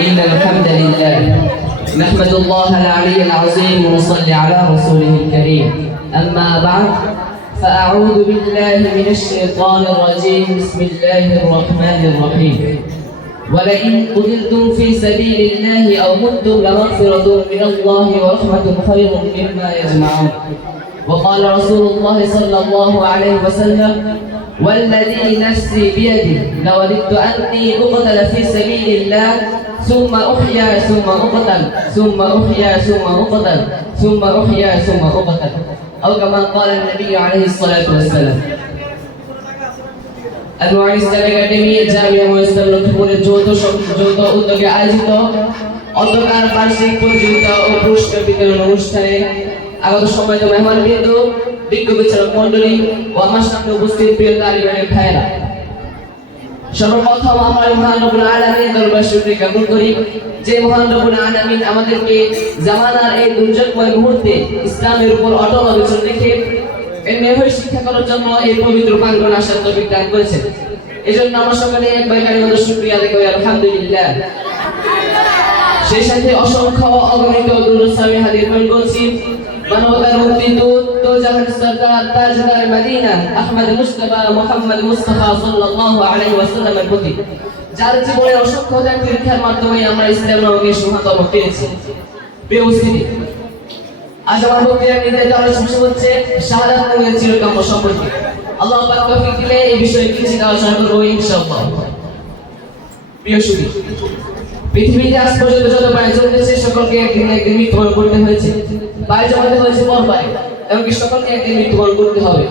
إن الحمد لله نحمد الله العلي العظيم ونصلي على رسوله الكريم. أما بعد فأعوذ بالله من الشيطان الرجيم. بسم الله الرحمن الرحيم. ولئن قتلتم في سبيل الله أو متم لمغفرة من الله ورحمة خير مما يجمعون. وقال رسول الله صلى الله عليه وسلم والذي نفسي بيده لوددت أني أقتل في سبيل الله ثم أحيا ثم أقتل ثم أحيا ثم أقتل ثم أحيا ثم أقتل أو كما قال النبي عليه الصلاة والسلام Anwar Islam academy Jamia Mohiuddin লক্ষ্মীপুরের যৌথ সম- যৌথ উদ্যোগে আয়োজিত অন্ধকার বার্ষিক প্রতিযোগিতা ও পুরস্কার বিতরণ অনুষ্ঠানে আগত সম্মানিত মেহমানবৃন্দ বিজ্ঞ বিচারক মন্ডলী ও আমার সামনে উপস্থিত প্রিয় তালিবানের ভাইয়েরা। সর্বপ্রথম আমরা আলামিন করি যে আলামিন আমাদেরকে জামানার এই দুর্যোগময় মুহূর্তে ইসলামের উপর অটল অবিচল রেখে শিক্ষা করার জন্য এই পবিত্র প্রাঙ্গণ আসার করেছেন। সকলে একবার করি, আলহামদুলিল্লাহ। সেই সাথে অসংখ্য অগণিত মান বলছি মানবতার মুক্তি দূত তো জাহান সরদার তাজদার মদিনা আহমদ মুস্তাফা মুহাম্মদ মুস্তাফা সাল্লাল্লাহু আলাইহি ওয়াসাল্লামের প্রতি যার জীবনের অসংখ্য ত্যাগ পরীক্ষার মাধ্যমে আমরা ইসলাম নামকে সুহাতম পেয়েছি। প্রিয় উপস্থিতি আজ আমার বক্তৃতা নির্ধারিত আলোচনা হচ্ছে, শাহাদাত নামের চিরকাম্য সম্পর্কে। আল্লাহ পাক তৌফিক দিলে এই বিষয়ে কিছু আলোচনা করব ইনশাআল্লাহ। প্রিয় সুধী পৃথিবীতে আজ পর্যন্ত যত প্রাণী চলতেছে, সকলকে একদিন একদিন মৃত্যুবরণ করতে হয়েছে। বাড়ি জমাতে হয়েছে পায় এমনকি সকলকে একদিন মৃত্যুবরণ করতে হবে।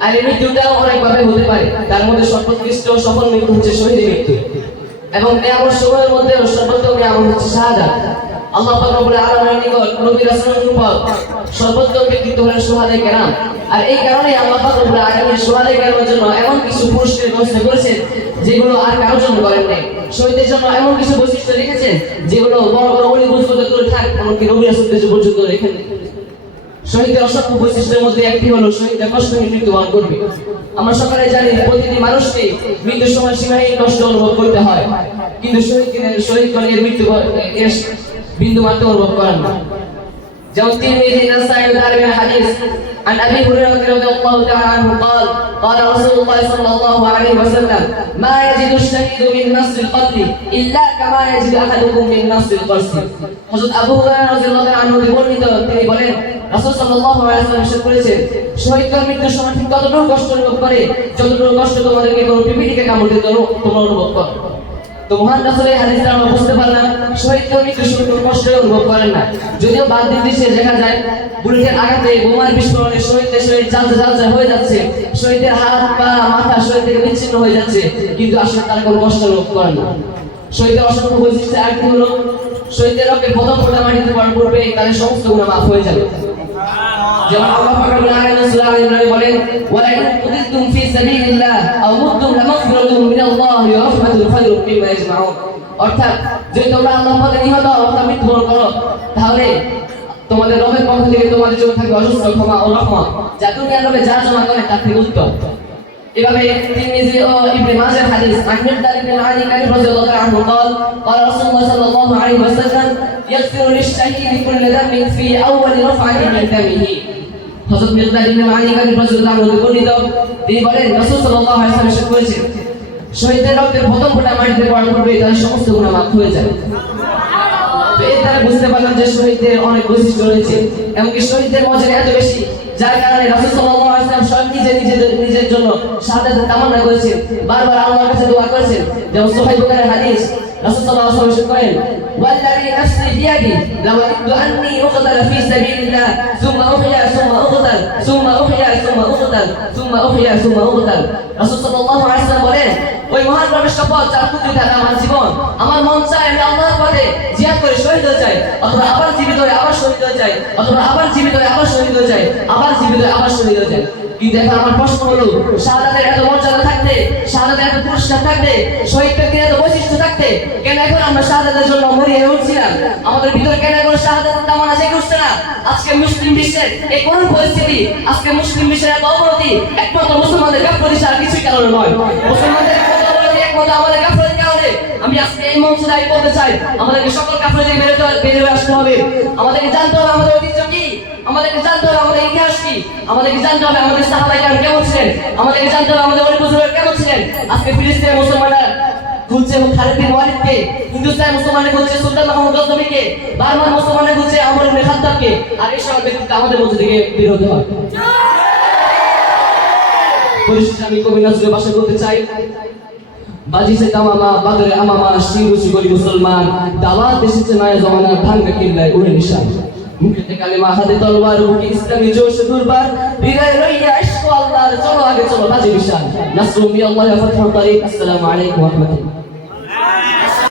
আর এই মৃত্যুটাও অনেকভাবে হতে পারে। তার মধ্যে সর্বোৎকৃষ্ট সফল মৃত্যু হচ্ছে শহীদ মৃত্যু। এবং নিয়ামত সময়ের মধ্যে সর্বোত্তম নিয়ামত হচ্ছে শাহাদাত। আল্লাহ পাক রব্বুল আলামিনের নিকট নবী রাসূলের উপর সর্বোত্তম ব্যক্তিত্ব হলেন সুহাদায়ে কেরাম আর এই কারণে আল্লাহ পাক রব্বুল আলামিন সুহাদায়ে কেরামের জন্য এমন কিছু পুরস্কার ঘোষণা করেছেন যেগুলো আর কারোর জন্য করেন নাই। শহীদের জন্য এমন কিছু বৈশিষ্ট্য রেখেছেন যেগুলো বড় বড় অলি বুঝতে করে থাক, এমনকি নবী রাসূলদের পর্যন্ত রেখে শহীদের অসংখ্য বৈশিষ্ট্যের মধ্যে একটি হলো শহীদের কষ্টহীন মৃত্যুবরণ করবে। আমরা সকলে জানি প্রতিটি মানুষকে মৃত্যুর সময় সীমাহীন কষ্ট অনুভব করতে হয়। কিন্তু শহীদ শহীদগণ এর মৃত্যু বিন্দু মাত্র অনুভব করেন না যেমন তিরমিজি নাসাই দারমির হাদিস عن ابي هريره رضي الله تعالى عنه قال قال رسول الله صلى الله عليه وسلم ما يجد الشهيد من نصر القتل الا كما يجد احدكم من نصر القرص হযরত আবু হুরায়রা রাদিয়াল্লাহু তাআলা আনহু বর্ণিত তিনি বলেন রাসূল সাল্লাল্লাহু আলাইহি ওয়াসাল্লাম ইরশাদ করেছেন শহীদগণ মৃত্যুর সময় ঠিক ততটুকু কষ্ট অনুভব করে যতটুকু কষ্ট তোমাদেরকে কোনো পিপিলিকে কামড় দিতে তোমরা অনুভব করো তো আমরা বুঝতে পারলাম। শহীদ কষ্ট অনুভব করেন না। যদিও দেখা যায় বুলেটের আঘাতে বোমার বিস্ফোরণে শরীর হয়ে যাচ্ছে। শহীদের হাত পা, মাথা শরীর থেকে বিচ্ছিন্ন হয়ে যাচ্ছে, কিন্তু আসলে তারা কোনো কষ্ট অনুভব করেন না। শহীদের অসংখ্য বৈশিষ্ট্য আরেকটি হলো, শহীদের রক্তের প্রথম ফোঁটা মাটিতে পূর্বে তাদের সমস্ত গুণ মাফ হয়ে যাবে। যেমন আল্লাহ পাক রব্বুল আলামিন সূরা আল ইমরানে বলেন ওয়ালা ইন কুতিলতুম ফি সাবিলিল্লাহ আও মুততুম লামাগফিরাতুম মিনাল্লাহি ওয়া রাহমাতুন খায়রুম মিম্মা ইয়াজমাউন অর্থাৎ যদি তোমরা আল্লাহ পাকের নিহত অথবা মৃত্যুবরণ করো তাহলে তোমাদের রবের পক্ষ থেকে তোমাদের জন্য থাকবে অসুস্থ ক্ষমা ও রহমত যা দুনিয়ার লোকে যা জমা করে তার থেকে উত্তম এভাবে তিরমিজি ও ইবনে মাজাহ হাদিস عن مقدار بن علي كان رضي الله عنه قال قال رسول الله صلى الله عليه وسلم يغفر للشهيد كل ذنب في اول رفعه من دمه হযরত মির্জা ইবনে মালিক রাদিয়াল্লাহু আনহু বর্ণিত। তিনি বলেন, রাসূল সাল্লাল্লাহু আলাইহি ওয়াসাল্লাম করেছেন শহীদের রক্তের প্রথম ফোঁটা মাটিতে পড়ার পূর্বে তার সমস্ত গুনাহ মাফ হয়ে তো এর দ্বারা বুঝতে পারলাম যে শহীদদের অনেক বৈশিষ্ট্য রয়েছে, এমনকি শহীদদের মর্যাদা এত বেশি, যার কারণে রাসূল সাল্লাল্লাহু আলাইহি ওয়াসাল্লাম স্বয়ং নিজে নিজের নিজের জন্য শাহাদাতের তামান্না করেছেন, বারবার আল্লাহর কাছে দোয়া করেছেন। যেমন সহিহ বুখারীর হাদিস রাসূল সাল্লাল্লাহু আলাইহি ওয়াসাল্লাম করেন والذي نفسي بيدي لوددت اني اقتل في سبيل الله ثم احيا ثم اقتل ثم احيا ثم اقتل ثم احيا ثم اقتل রাসূল সাল্লাল্লাহু আলাইহি ওয়াসাল্লাম বলেন ওই মহান রবের শপথ যার প্রতি থাকে আমার জীবন আমার মন চায় আমি আল্লাহর পথে জিহাদ করে শহীদ হয়ে যাই অথবা আবার জীবিত হয়ে আবার শহীদ হয়ে যাই অথবা আবার জীবিত হয়ে আবার শহীদ হয়ে যাই আবার জীবিত হয়ে আবার শহীদ হয়ে যাই কিন্তু এখন আমার প্রশ্ন হলো শাহাদাতের এত আমাদের ভিতরে কেন উঠছে না? আজকে মুসলিম বিশ্বের এই কোন পরিস্থিতি, আজকে মুসলিম বিশ্বের এত অবনতি একমাত্র মুসলমানদের কিছুই নয়। মুসলমানদের আমাদের আমাদের আমাদের ইতিহাস কি? আমাদের সাহাবাই কেমন ছিলেন? আমাদেরকে জানতে আমাদের কেমন ছিলেন? আজকে ফিলিস্তিনের মুসলমানরা খুঁজছে খালেদ বিন ওয়ালিদকে হিন্দুস্তান মুসলমানে খুঁজছে সুলতান মাহমুদ গজনবীকে, বার্মার মুসলমানে খুঁজছে আমর ইবনে খাত্তাবকে, আর এই সব ব্যক্তিকে আমাদের মধ্যে থেকে বের হতে হবে পরিশেষে আমি কবি নজরুলের ভাষা বলতে চাই। বাজিছে কামামা বাদরে আমামা, শিরুচি করি মুসলমান, দাওয়াত এসেছে নয় জমানা ভাঙ্গা কিল্লায় উড়ে নিশান। আসসালামু আলাইকুম